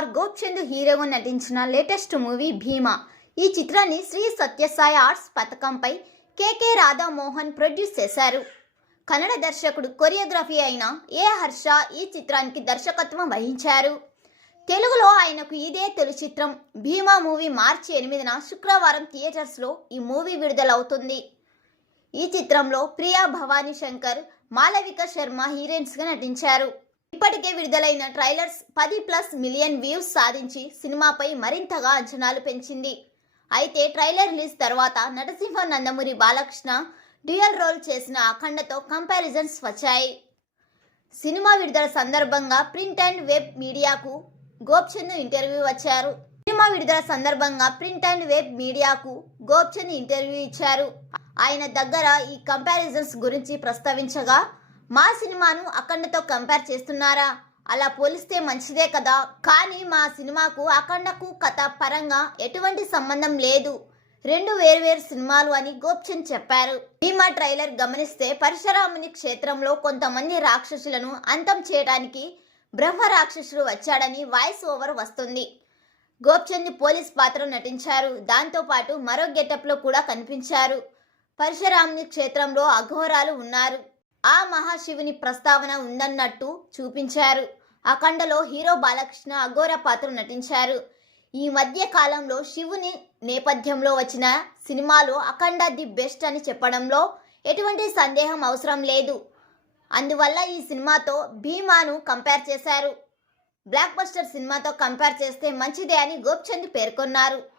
మోహన్ నటించిన latest movie భీమా. ఈ చిత్రాన్ని శ్రీ సత్యసాయి ఆర్ట్స్ పథకంపై కేకే రాధా మోహన్ ప్రొడ్యూస్ చేశారు. కన్నడ దర్శకుడు కొరియోగ్రఫీ అయిన ఏ హర్ష ఈ చిత్రానికి దర్శకత్వం వహించారు. తెలుగులో ఆయనకు ఇదే తొలి చిత్రం. భీమా మూవీ మార్చి ఎనిమిదిన శుక్రవారం థియేటర్స్లో ఈ మూవీ విడుదలవుతుంది. ఈ చిత్రంలో ప్రియా భవానీ శంకర్ మాలవిక శర్మ హీరోయిన్స్గా నటించారు. ఇప్పటికే విడుదలైన ట్రైలర్స్ పది ప్లస్ మిలియన్ వ్యూస్ సాధించి సినిమాపై మరింతగా అంచనాలు పెంచింది. అయితే ట్రైలర్ రిలీజ్ తర్వాత నటసింహ నందమూరి బాలకృష్ణ డ్యూయల్ రోల్ చేసిన అఖండతో కంపారిజన్స్ వచ్చాయి. సినిమా విడుదల సందర్భంగా ప్రింట్ అండ్ వెబ్ మీడియాకు గోప్చంద్ ఇంటర్వ్యూ వచ్చారు. సినిమా విడుదల సందర్భంగా ప్రింట్ అండ్ వెబ్ మీడియాకు గోప్చంద్ ఇంటర్వ్యూ ఇచ్చారు. ఆయన దగ్గర ఈ కంపారిజన్స్ గురించి ప్రస్తావించగా మా సినిమాను అఖండతో కంపేర్ చేస్తున్నారా? అలా పోలిస్తే మంచిదే కదా. కానీ మా సినిమాకు అఖండకు కథ పరంగా ఎటువంటి సంబంధం లేదు. రెండు వేర్వేరు సినిమాలు అని గోప్చంద్ చెప్పారు. భీమా ట్రైలర్ గమనిస్తే పరశురాముని క్షేత్రంలో కొంతమంది రాక్షసులను అంతం చేయడానికి బ్రహ్మ రాక్షసుడు వచ్చాడని వాయిస్ ఓవర్ వస్తుంది. గోప్చంద్ పోలీస్ పాత్ర నటించారు. దాంతో పాటు మరో గెటప్లో కూడా కనిపించారు. పరశురాముని క్షేత్రంలో అఘోరాలు ఉన్నారు. ఆ మహాశివుని ప్రస్తావన ఉందన్నట్టు చూపించారు. అఖండలో హీరో బాలకృష్ణ అఘోర పాత్ర నటించారు. ఈ మధ్య కాలంలో శివుని నేపథ్యంలో వచ్చిన సినిమాలో అఖండ ది బెస్ట్ అని చెప్పడంలో ఎటువంటి సందేహం అవసరం లేదు. అందువల్ల ఈ సినిమాతో భీమాను కంపేర్ చేశారు. బ్లాక్ బస్టర్ సినిమాతో కంపేర్ చేస్తే మంచిదే అని గోప్చంద్ పేర్కొన్నారు.